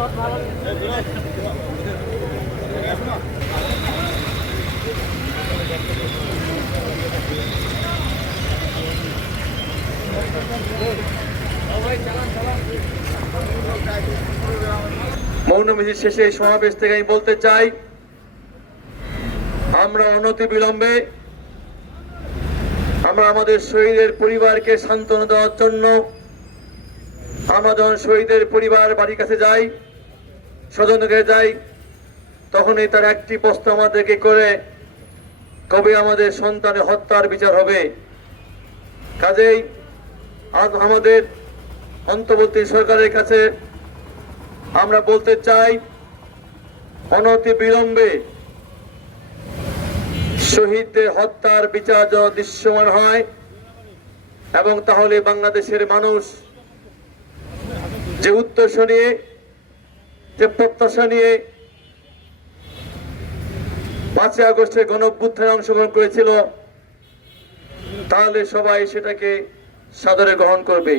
মৌন মিছিল শেষে এই সমাবেশ থেকে আমি বলতে চাই, আমরা অনতি বিলম্বে আমরা আমাদের শহীদের পরিবারকে সান্ত্বনা দেওয়ার জন্য আমরা যখন শহীদের পরিবার বাড়ির কাছে যাই, স্বজনকে যাই, তখনই তার একটি প্রশ্ন আমাদেরকে করে, কবে আমাদের সন্তানের হত্যার বিচার হবে। কাজেই আজ আমাদের অন্তর্বর্তী সরকারের কাছে আমরা বলতে চাই, অনতি বিলম্বে শহীদদের হত্যার বিচার যেন দৃশ্যমান হয়, এবং তাহলে বাংলাদেশের মানুষ যে উদ্দেশ্য নিয়ে, যে প্রত্যাশা নিয়ে 5ই আগস্টের গণঅভ্যুত্থানে অংশগ্রহণ করেছিল, তাহলে সবাই সেটাকে সাদরে গ্রহণ করবে।